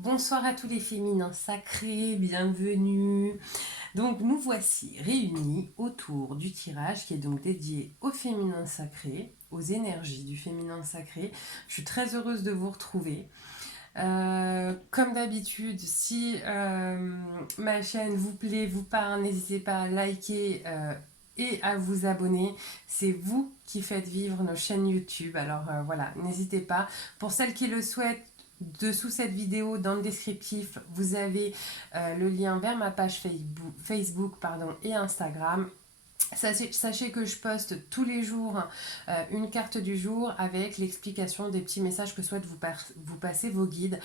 Bonsoir à tous les féminins sacrés, bienvenue. Donc nous voici réunis autour du tirage qui est donc dédié au féminin sacré, aux énergies du féminin sacré. Je suis très heureuse de vous retrouver. Comme d'habitude, si ma chaîne vous plaît, vous parle, n'hésitez pas à liker et à vous abonner. C'est vous qui faites vivre nos chaînes YouTube. Alors voilà, n'hésitez pas. Pour celles qui le souhaitent, dessous cette vidéo, dans le descriptif, vous avez le lien vers ma page Facebook et Instagram. Sachez que je poste tous les jours une carte du jour avec l'explication des petits messages que souhaitent vous passer vos guides.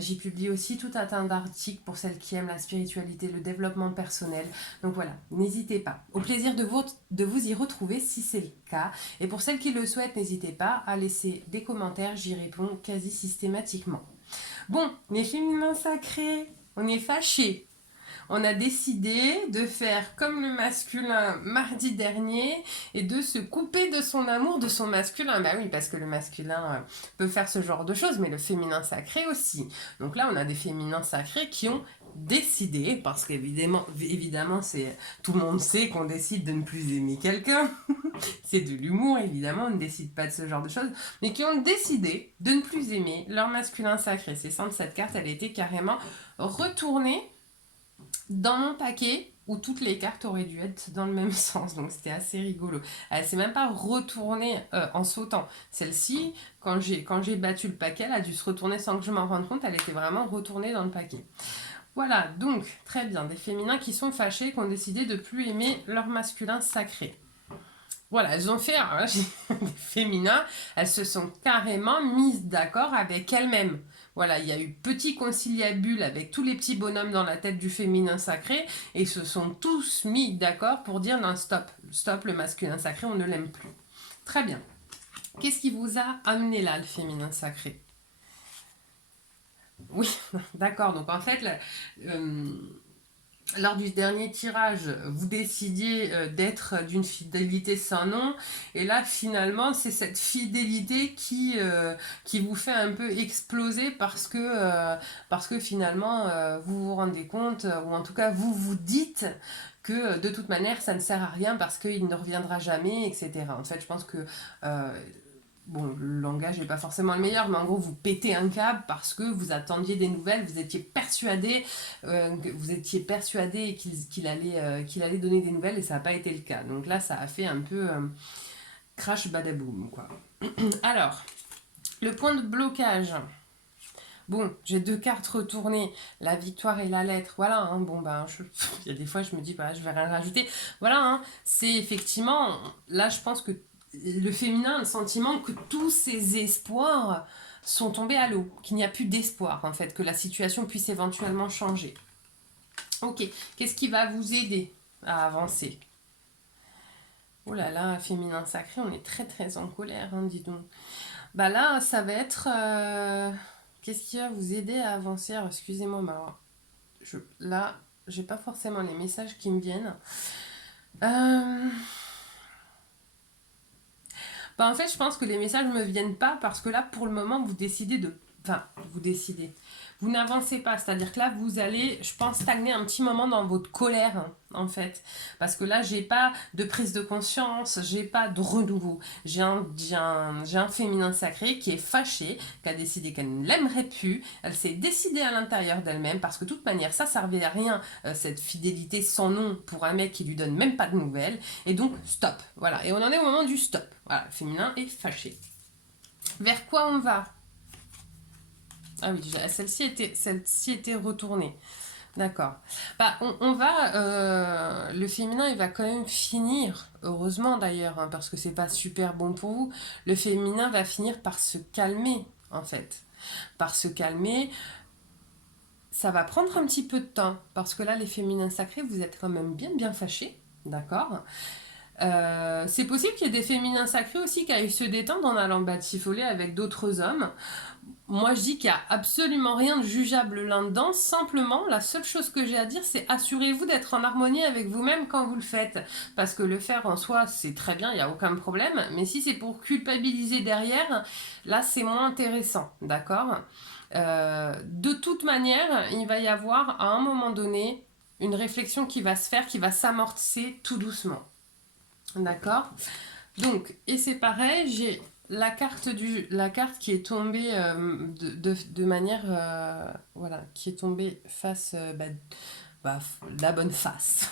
J'y publie aussi tout un tas d'articles pour celles qui aiment la spiritualité, le développement personnel. Donc voilà, n'hésitez pas. Au plaisir de vous y retrouver si c'est le cas. Et pour celles qui le souhaitent, n'hésitez pas à laisser des commentaires, j'y réponds quasi systématiquement. Bon, les féminins sacrés, on est fâchés. On a décidé de faire comme le masculin mardi dernier et de se couper de son amour de son masculin. Bah oui, parce que le masculin peut faire ce genre de choses, mais le féminin sacré aussi. Donc là, on a des féminins sacrés qui ont décidé, parce qu'évidemment, c'est tout le monde sait qu'on décide de ne plus aimer quelqu'un. C'est de l'humour, évidemment, on ne décide pas de ce genre de choses, mais qui ont décidé de ne plus aimer leur masculin sacré. C'est simple, cette carte, elle a été carrément retournée dans mon paquet où toutes les cartes auraient dû être dans le même sens, donc c'était assez rigolo. Elle s'est même pas retournée en sautant. Celle-ci, quand j'ai battu le paquet, elle a dû se retourner sans que je m'en rende compte, elle était vraiment retournée dans le paquet. Voilà, donc très bien, des féminins qui sont fâchés, qui ont décidé de plus aimer leur masculin sacré. Voilà, elles ont fait, des féminins, elles se sont carrément mises d'accord avec elles-mêmes. Voilà, il y a eu petit conciliabule avec tous les petits bonhommes dans la tête du féminin sacré et se sont tous mis d'accord pour dire non, stop, stop, le masculin sacré, on ne l'aime plus. Très bien. Qu'est-ce qui vous a amené là, le féminin sacré? Oui, d'accord, donc en fait, lors du dernier tirage, vous décidiez d'être d'une fidélité sans nom, et là finalement c'est cette fidélité qui vous fait un peu exploser parce que finalement vous vous rendez compte, ou en tout cas vous vous dites que de toute manière ça ne sert à rien parce qu'il ne reviendra jamais, etc. En fait je pense que bon, le langage n'est pas forcément le meilleur, mais en gros, vous pétez un câble parce que vous attendiez des nouvelles, vous étiez persuadé qu'il allait donner des nouvelles et ça n'a pas été le cas. Donc là, ça a fait un peu crash badaboom, quoi. Alors, le point de blocage. Bon, j'ai deux cartes retournées, la victoire et la lettre. Voilà, hein, bon, ben, il y a des fois, je me dis, bah, je vais rien rajouter. Voilà, hein, c'est effectivement, là, je pense que le féminin a le sentiment que tous ses espoirs sont tombés à l'eau, qu'il n'y a plus d'espoir, en fait, que la situation puisse éventuellement changer. Ok, qu'est-ce qui va vous aider à avancer? Oh là là, féminin sacré, on est très très en colère, hein, dis donc. Bah là, ça va être... qu'est-ce qui va vous aider à avancer? Alors, excusez-moi, mais alors, là, j'ai pas forcément les messages qui me viennent. Bah en fait, je pense que les messages ne me viennent pas parce que là, pour le moment, vous décidez de... Enfin, vous décidez. Vous n'avancez pas. C'est-à-dire que là, vous allez, je pense, stagner un petit moment dans votre colère, hein, en fait. Parce que là, j'ai pas de prise de conscience, j'ai pas de renouveau. J'ai un féminin sacré qui est fâché, qui a décidé qu'elle ne l'aimerait plus. Elle s'est décidée à l'intérieur d'elle-même parce que de toute manière, ça servait à rien, cette fidélité sans nom pour un mec qui lui donne même pas de nouvelles. Et donc, stop. Voilà. Et on en est au moment du stop. Voilà, le féminin est fâché. Vers quoi on va? Ah oui, celle-ci était retournée. D'accord. Bah, on va. Le féminin, il va quand même finir, heureusement d'ailleurs, hein, parce que c'est pas super bon pour vous. Le féminin va finir par se calmer, en fait. Par se calmer. Ça va prendre un petit peu de temps, parce que là, les féminins sacrés, vous êtes quand même bien fâchés. D'accord. C'est possible qu'il y ait des féminins sacrés aussi qui aillent se détendre en allant batifoler avec d'autres hommes. Moi, je dis qu'il n'y a absolument rien de jugeable là-dedans. Simplement, la seule chose que j'ai à dire, c'est assurez-vous d'être en harmonie avec vous-même quand vous le faites. Parce que le faire en soi, c'est très bien, il n'y a aucun problème. Mais si c'est pour culpabiliser derrière, là, c'est moins intéressant. D'accord ? De toute manière, il va y avoir à un moment donné une réflexion qui va se faire, qui va s'amorcer tout doucement. D'accord? Donc, et c'est pareil, j'ai la carte qui est tombée de manière, voilà, qui est tombée face, la bonne face.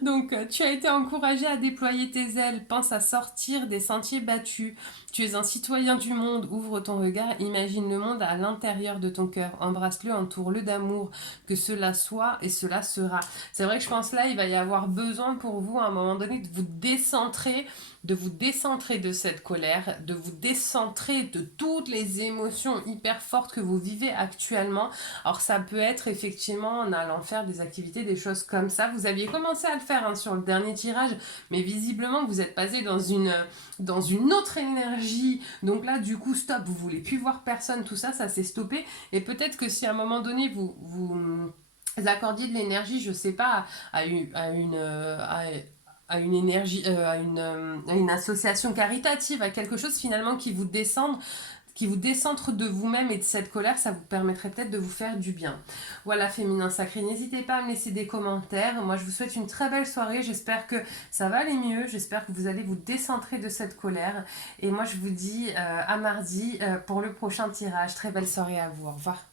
Donc, tu as été encouragé à déployer tes ailes, pense à sortir des sentiers battus. Tu es un citoyen du monde, ouvre ton regard, imagine le monde à l'intérieur de ton cœur, embrasse-le, entoure-le d'amour, que cela soit et cela sera. C'est vrai que je pense là, il va y avoir besoin pour vous à un moment donné de vous décentrer de cette colère, de vous décentrer de toutes les émotions hyper fortes que vous vivez actuellement. Alors ça peut être effectivement en allant faire des activités, des choses comme ça. Vous aviez commencé à le faire sur le dernier tirage, mais visiblement vous êtes passé dans une autre énergie. Donc là du coup stop, vous voulez plus voir personne, tout ça, ça s'est stoppé. Et peut-être que si à un moment donné vous accordiez de l'énergie, je sais pas, à une énergie, à une association caritative, à quelque chose finalement qui vous décentre de vous-même et de cette colère, ça vous permettrait peut-être de vous faire du bien. Voilà, féminin sacré, n'hésitez pas à me laisser des commentaires. Moi, je vous souhaite une très belle soirée. J'espère que ça va aller mieux. J'espère que vous allez vous décentrer de cette colère. Et moi, je vous dis à mardi pour le prochain tirage. Très belle soirée à vous. Au revoir.